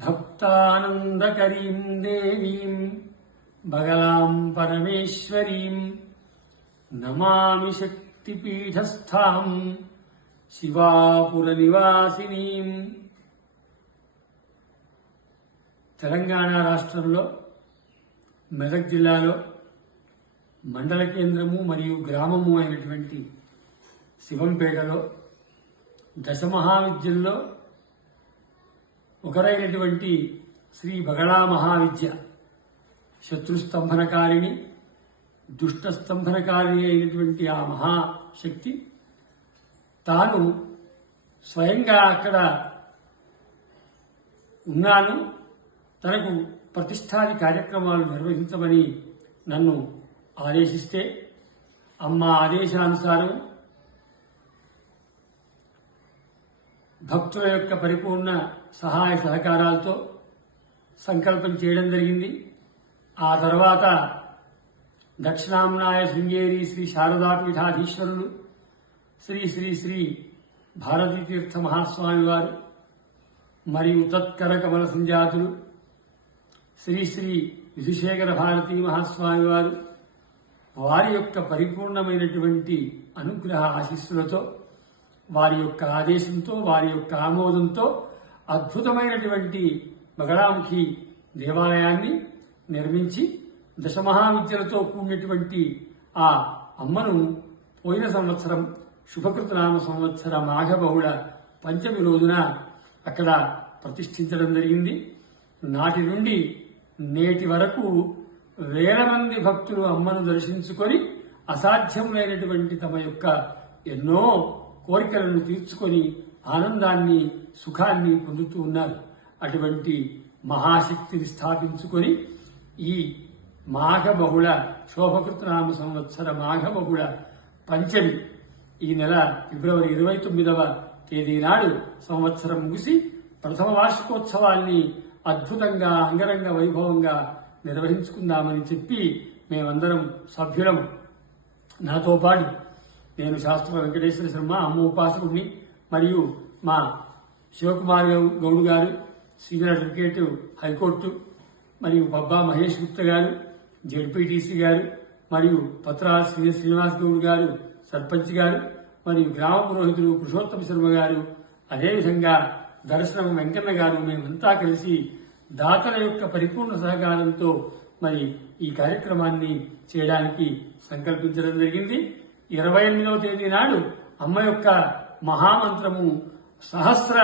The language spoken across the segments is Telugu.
భక్తానందకరీం దేవీం బగలాం పరమేశ్వరీం నమామి శక్తిపీఠస్థాం శివాపుర నివాసినీం. తెలంగాణ రాష్ట్రంలో మెదక్ జిల్లాలో మండల కేంద్రము మరియు గ్రామము అయినటువంటి శివంపేటలో దశమహావిద్యల్లో ఒకరైనటువంటి శ్రీ బగళా మహావిద్య శత్రుస్తంభనకారిణి దుష్టస్తంభనకారిణి అయినటువంటి ఆ మహాశక్తి తాను స్వయంగా అక్కడ ఉన్నాను, తనకు ప్రతిష్టాది కార్యక్రమాలు నిర్వహించమని నన్ను ఆదేశిస్తే అమ్మ ఆదేశానుసారం భక్తుల యొక్క పరిపూర్ణ సహాయ సహకారాలతో సంకల్పం చేయడం జరిగింది. ఆ తర్వాత దక్షిణాంనాయ శృంగేరి శ్రీ శారదాపీఠాధీశ్వరులు శ్రీ శ్రీ శ్రీ భారతీతీర్థ మహాస్వామి వారు మరియు తత్కర కమల సంజాతులు శ్రీ శ్రీ విధుశేఖర భారతీ మహాస్వామి వారు వారి యొక్క పరిపూర్ణమైనటువంటి అనుగ్రహ ఆశీస్సులతో వారి యొక్క ఆదేశంతో వారి యొక్క ఆమోదంతో అద్భుతమైనటువంటి బగళాముఖి దేవాలయాన్ని నిర్మించి దశమహావిద్యలతో కూడినటువంటి ఆ అమ్మను పోయిన సంవత్సరం శుభకృతనామ సంవత్సర మాఘబహుళ పంచమి రోజున అక్కడ ప్రతిష్ఠించడం జరిగింది. నాటి నుండి నేటి వరకు వేల మంది భక్తులు అమ్మను దర్శించుకొని అసాధ్యమైనటువంటి తమ యొక్క ఎన్నో కోరికలను తీర్చుకొని ఆనందాన్ని సుఖాన్ని పొందుతూ ఉన్నారు. అటువంటి మహాశక్తిని స్థాపించుకొని ఈ మాఘబహుళ శోభకృతనామ సంవత్సర మాఘబహుళ పంచమి ఈ నెల ఫిబ్రవరి 29వ తేదీ నాడు సంవత్సరం ముగిసి ప్రథమ వార్షికోత్సవాన్ని అద్భుతంగా అంగరంగ వైభవంగా నిర్వహించుకుందామని చెప్పి మేమందరం సభ్యులం, నాతో పాటు నేను శాస్త్ర వెంకటేశ్వర శర్మ అమ్మ ఉపాసకుడిని మరియు మా శివకుమార్ గౌడ్ గారు సీనియర్ అడ్వకేట్ హైకోర్టు మరియు బబ్బా మహేష్ గుప్తా గారు జెడ్పీటీసీ గారు మరియు పత్రా శ్రీనివాస్ గౌడ్ గారు సర్పంచ్ గారు మరియు గ్రామ పురోహితులు పురుషోత్తమ శర్మ గారు అదేవిధంగా దర్శనం వెంకన్న గారు మేమంతా కలిసి దాతల యొక్క పరిపూర్ణ సహకారంతో మరి ఈ కార్యక్రమాన్ని చేయడానికి సంకల్పించడం జరిగింది. 28వ తేదీ నాడు అమ్మ యొక్క మహామంత్రము సహస్ర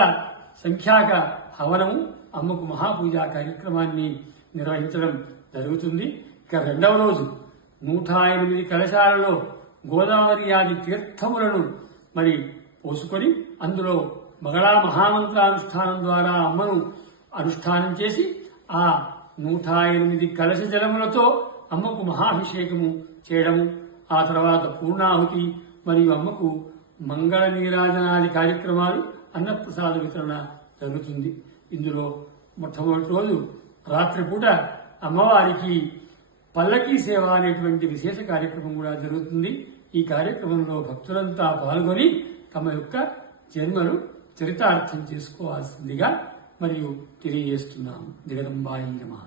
సంఖ్యాక హవనము అమ్మకు మహాపూజా కార్యక్రమాన్ని నిర్వహించడం జరుగుతుంది. ఇక 2వ రోజు 108 కలశాలలో గోదావరి ఆది తీర్థములను మరి పోసుకొని అందులో బగళా మహామంత్రానుష్ఠానం ద్వారా అమ్మను అనుష్ఠానం చేసి ఆ 108 కలశ జలములతో అమ్మకు మహాభిషేకము చేయడము, ఆ తర్వాత పూర్ణాహుతి మరియు అమ్మకు మంగళ నీరాజనాది కార్యక్రమాలు అన్నప్రసాద వితరణ జరుగుతుంది. ఇందులో మొట్టమొదటి రోజు రాత్రిపూట అమ్మవారికి పల్లకీ సేవ అనేటువంటి విశేష కార్యక్రమం కూడా జరుగుతుంది. ఈ కార్యక్రమంలో భక్తులంతా పాల్గొని తమ యొక్క జన్మను చరితార్థం చేసుకోవాల్సిందిగా మరియు తెలియజేస్తున్నాము. జగదంబాయి నమః.